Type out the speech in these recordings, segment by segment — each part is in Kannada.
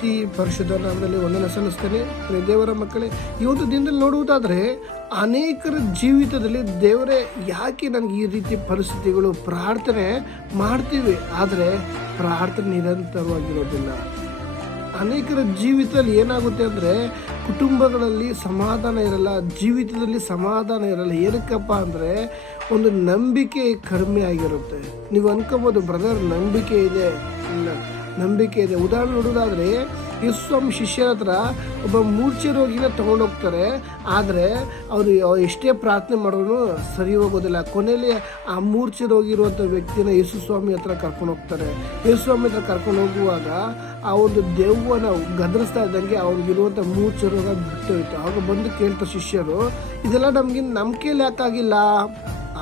ಪ್ರೀತಿ ಪರಿಶುದ್ಧ ನಾಮದಲ್ಲಿ ವಂದನೆ ಸಲ್ಲಿಸ್ತೇನೆ. ದೇವರ ಮಕ್ಕಳೇ, ಈ ಒಂದು ದಿನದಲ್ಲಿ ನೋಡುವುದಾದರೆ ಅನೇಕರ ಜೀವಿತದಲ್ಲಿ ದೇವರೇ ಯಾಕೆ ನನಗೆ ಈ ರೀತಿ ಪರಿಸ್ಥಿತಿಗಳು, ಪ್ರಾರ್ಥನೆ ಮಾಡ್ತೀವಿ ಆದರೆ ಪ್ರಾರ್ಥನೆ ನಿರಂತರವಾಗಿರೋದಿಲ್ಲ. ಅನೇಕರ ಜೀವಿತದಲ್ಲಿ ಏನಾಗುತ್ತೆ ಅಂದರೆ ಕುಟುಂಬಗಳಲ್ಲಿ ಸಮಾಧಾನ ಇರಲ್ಲ, ಜೀವಿತದಲ್ಲಿ ಸಮಾಧಾನ ಇರಲ್ಲ. ಏನಕ್ಕಪ್ಪ ಅಂದರೆ ಒಂದು ನಂಬಿಕೆ ಕಡಿಮೆ ಆಗಿರುತ್ತೆ. ನೀವು ಅನ್ಕೋಬೋದು ಬ್ರದರ್ ನಂಬಿಕೆ ಇದೆ. ಉದಾಹರಣೆ ನೋಡೋದಾದರೆ ಯೇಸುಸ್ವಾಮಿ ಶಿಷ್ಯರ ಹತ್ರ ಒಬ್ಬ ಮೂರ್ಛೆ ರೋಗಿನ ತೊಗೊಂಡೋಗ್ತಾರೆ. ಆದರೆ ಅವರು ಎಷ್ಟೇ ಪ್ರಾರ್ಥನೆ ಮಾಡಿದ್ರು ಸರಿ ಹೋಗೋದಿಲ್ಲ. ಕೊನೆಯಲ್ಲಿ ಆ ಮೂರ್ಛೆ ರೋಗಿ ಇರುವಂಥ ವ್ಯಕ್ತಿನ ಯೇಸುಸ್ವಾಮಿ ಹತ್ರ ಕರ್ಕೊಂಡು ಹೋಗ್ತಾರೆ. ಯೇಸುಸ್ವಾಮಿ ಹತ್ರ ಕರ್ಕೊಂಡು ಹೋಗುವಾಗ ಆ ಒಂದು ದೆವ್ವನ ಗದರಿಸ್ತಾ ಇದ್ದಂಗೆ ಅವ್ರಿಗಿರುವಂಥ ಮೂರ್ಛೆ ರೋಗ ಬಿಟ್ಟೋಯ್ತು. ಆವಾಗ ಬಂದು ಕೇಳ್ತಾರೆ ಶಿಷ್ಯರು, ಇದೆಲ್ಲ ನಮಗೆ ನಂಬಿಕೆಯಲ್ಲಿ ಯಾಕಾಗಿಲ್ಲ?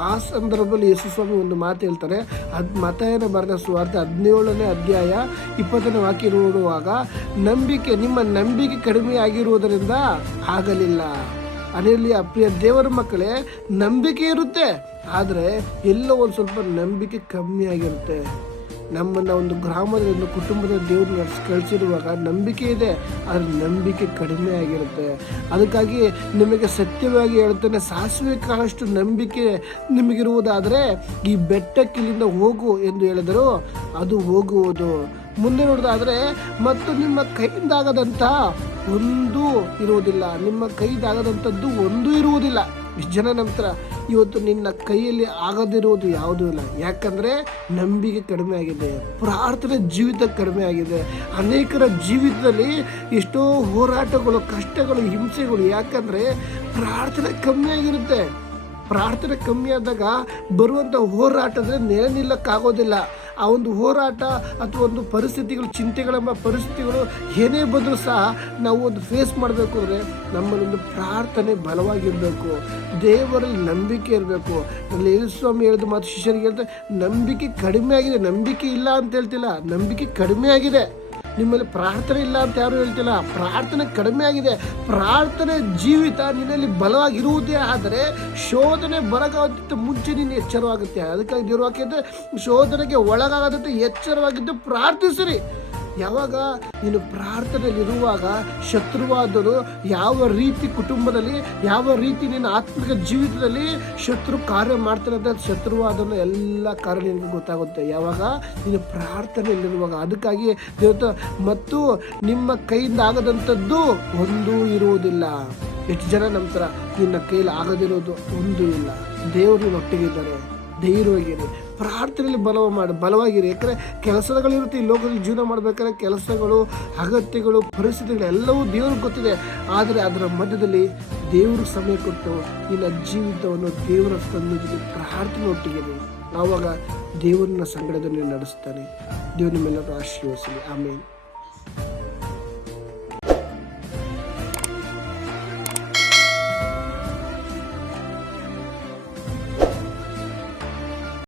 ಆ ಸಂದರ್ಭದಲ್ಲಿ ಯೇಸುಸ್ವಾಮಿ ಒಂದು ಮಾತು ಹೇಳ್ತಾರೆ. ಮತ್ತಾಯನ ಬರೆದ ಸುವಾರ್ತೆ 17ನೇ ಅಧ್ಯಾಯ 20ನೇ ವಾಕ್ಯ ನೋಡುವಾಗ, ನಿಮ್ಮ ನಂಬಿಕೆ ಕಡಿಮೆ ಆಗಿರುವುದರಿಂದ ಆಗಲಿಲ್ಲ. ಅದರಲ್ಲಿ ಪ್ರಿಯ ದೇವರ ಮಕ್ಕಳೇ, ನಂಬಿಕೆ ಇರುತ್ತೆ ಆದರೆ ಎಲ್ಲೋ ಒಂದು ಸ್ವಲ್ಪ ನಂಬಿಕೆ ಕಮ್ಮಿ ಆಗಿರುತ್ತೆ. ನಮ್ಮನ್ನು ಒಂದು ಗ್ರಾಮದ ಒಂದು ಕುಟುಂಬದ ದೇವ್ರನ್ನ ಕಳಿಸಿರುವಾಗ ನಂಬಿಕೆ ಇದೆ ಆದರೆ ನಂಬಿಕೆ ಕಡಿಮೆ ಆಗಿರುತ್ತೆ. ಅದಕ್ಕಾಗಿ ನಿಮಗೆ ಸತ್ಯವಾಗಿ ಹೇಳ್ತಾನೆ, ಸಾಸಿವೆ ಕಾಳಷ್ಟು ನಂಬಿಕೆ ನಿಮಗಿರುವುದಾದರೆ ಈ ಬೆಟ್ಟಕ್ಕಿಲ್ಲಿಂದ ಹೋಗು ಎಂದು ಹೇಳಿದರು, ಅದು ಹೋಗುವುದು. ಮುಂದೆ ನೋಡೋದಾದರೆ ಮತ್ತು ನಿಮ್ಮ ಕೈಯಿಂದಾಗದಂಥ ಒಂದೂ ಇರುವುದಿಲ್ಲ. ನಿಮ್ಮ ಕೈದಾಗದಂಥದ್ದು ಒಂದೂ ಇರುವುದಿಲ್ಲ. ಇಷ್ಟು ಜನ ನಂತರ ಇವತ್ತು ನಿನ್ನ ಕೈಯಲ್ಲಿ ಆಗದಿರುವುದು ಯಾವುದೂ ಇಲ್ಲ. ಯಾಕಂದರೆ ನಂಬಿಕೆ ಕಡಿಮೆ ಆಗಿದೆ, ಪ್ರಾರ್ಥನೆ ಜೀವಿತ ಕಡಿಮೆ ಆಗಿದೆ. ಅನೇಕರ ಜೀವಿತದಲ್ಲಿ ಎಷ್ಟೋ ಹೋರಾಟಗಳು, ಕಷ್ಟಗಳು, ಹಿಂಸೆಗಳು. ಯಾಕಂದರೆ ಪ್ರಾರ್ಥನೆ ಕಮ್ಮಿ ಆಗಿರುತ್ತೆ. ಪ್ರಾರ್ಥನೆ ಕಮ್ಮಿ ಆದಾಗ ಬರುವಂಥ ಹೋರಾಟದಲ್ಲಿ ನೆಲೆ ನಿಲ್ಲಕ್ಕಾಗೋದಿಲ್ಲ. ಆ ಒಂದು ಹೋರಾಟ ಅಥವಾ ಒಂದು ಪರಿಸ್ಥಿತಿಗಳು, ಚಿಂತೆಗಳೆಂಬ ಪರಿಸ್ಥಿತಿಗಳು ಏನೇ ಬಂದರೂ ಸಹ ನಾವು ಒಂದು ಫೇಸ್ ಮಾಡಬೇಕು ಅಂದರೆ ನಮ್ಮಲ್ಲೊಂದು ಪ್ರಾರ್ಥನೆ ಬಲವಾಗಿರಬೇಕು, ದೇವರಲ್ಲಿ ನಂಬಿಕೆ ಇರಬೇಕು. ಅಲ್ಲಿ ಯೇಸುಸ್ವಾಮಿ ಹೇಳಿದ ಮಾತು ಶಿಷ್ಯರಿಗೆ ಹೇಳ್ತಾರೆ, ನಂಬಿಕೆ ಕಡಿಮೆ ಆಗಿದೆ. ನಂಬಿಕೆ ಇಲ್ಲ ಅಂತ ಹೇಳ್ತಿಲ್ಲ, ನಂಬಿಕೆ ಕಡಿಮೆ ಆಗಿದೆ. ನಿಮ್ಮಲ್ಲಿ ಪ್ರಾರ್ಥನೆ ಇಲ್ಲ ಅಂತ ಯಾರು ಹೇಳ್ತಿಲ್ಲ, ಪ್ರಾರ್ಥನೆ ಕಡಿಮೆ ಆಗಿದೆ. ಪ್ರಾರ್ಥನೆ ಜೀವಿತ ನಿನ್ನಲ್ಲಿ ಬಲವಾಗಿರುವುದೇ ಆದರೆ ಶೋಧನೆ ಬರಗಾಗುತ್ತ ಮುಂಚೆ ನೀನು ಎಚ್ಚರವಾಗುತ್ತೆ. ಅದಕ್ಕಾಗಿ ದೇವರು ವಾಕ್ಯ ಶೋಧನೆಗೆ ಒಳಗಾಗದಂತೆ ಎಚ್ಚರವಾಗಿದ್ದು ಪ್ರಾರ್ಥಿಸಿರಿ. ಯಾವಾಗ ನೀನು ಪ್ರಾರ್ಥನೆಯಲ್ಲಿರುವಾಗ ಶತ್ರುವಾದನು ಯಾವ ರೀತಿ ಕುಟುಂಬದಲ್ಲಿ, ಯಾವ ರೀತಿ ನಿನ್ನ ಆತ್ಮಿಕ ಜೀವಿತದಲ್ಲಿ ಶತ್ರು ಕಾರ್ಯ ಮಾಡ್ತಾನೆ ಅಂತ ಶತ್ರುವಾದನು ಎಲ್ಲ ಕಾರ್ಯ ನಿನಗೆ ಗೊತ್ತಾಗುತ್ತೆ ಯಾವಾಗ ನೀನು ಪ್ರಾರ್ಥನೆಯಲ್ಲಿರುವಾಗ. ಅದಕ್ಕಾಗಿ ದೇವತ ಮತ್ತು ನಿಮ್ಮ ಕೈಯಿಂದ ಆಗದಂಥದ್ದು ಒಂದೂ ಇರುವುದಿಲ್ಲ. ಎಷ್ಟು ಜನ ನಂತರ ನಿನ್ನ ಕೈಯಲ್ಲಿ ಆಗದಿರೋದು ಒಂದೂ ಇಲ್ಲ. ದೇವರು ಒಟ್ಟಿಗಿದ್ದಾರೆ. ಧೈರ್ಯವಾಗಿರಿ, ಪ್ರಾರ್ಥನೆಯಲ್ಲಿ ಬಲವಾಗಿರಿ. ಯಾಕಂದರೆ ಕೆಲಸಗಳಿರುತ್ತೆ. ಈ ಲೋಕದಲ್ಲಿ ಜೀವನ ಮಾಡಬೇಕಾದ್ರೆ ಕೆಲಸಗಳು, ಅಗತ್ಯಗಳು, ಪರಿಸ್ಥಿತಿಗಳು ಎಲ್ಲವೂ ದೇವ್ರಿಗೆ ಗೊತ್ತಿದೆ. ಆದರೆ ಅದರ ಮಧ್ಯದಲ್ಲಿ ದೇವ್ರಿಗೆ ಸಮಯ ಕೊಟ್ಟು ನಿನ್ನ ಜೀವಿತವನ್ನು ದೇವರ ಸನ್ನಿಧಿಗೆ ಪ್ರಾರ್ಥನೆ ಒಟ್ಟಿಗೆ ಆವಾಗ ದೇವರನ್ನ ಸಂಗಡದಲ್ಲಿ ನಡೆಸ್ತಾನೆ. ದೇವರು ನಿಮ್ಮೆಲ್ಲರೂ ಆಶೀರ್ವದಿಸಲಿ. ಆಮೇಲೆ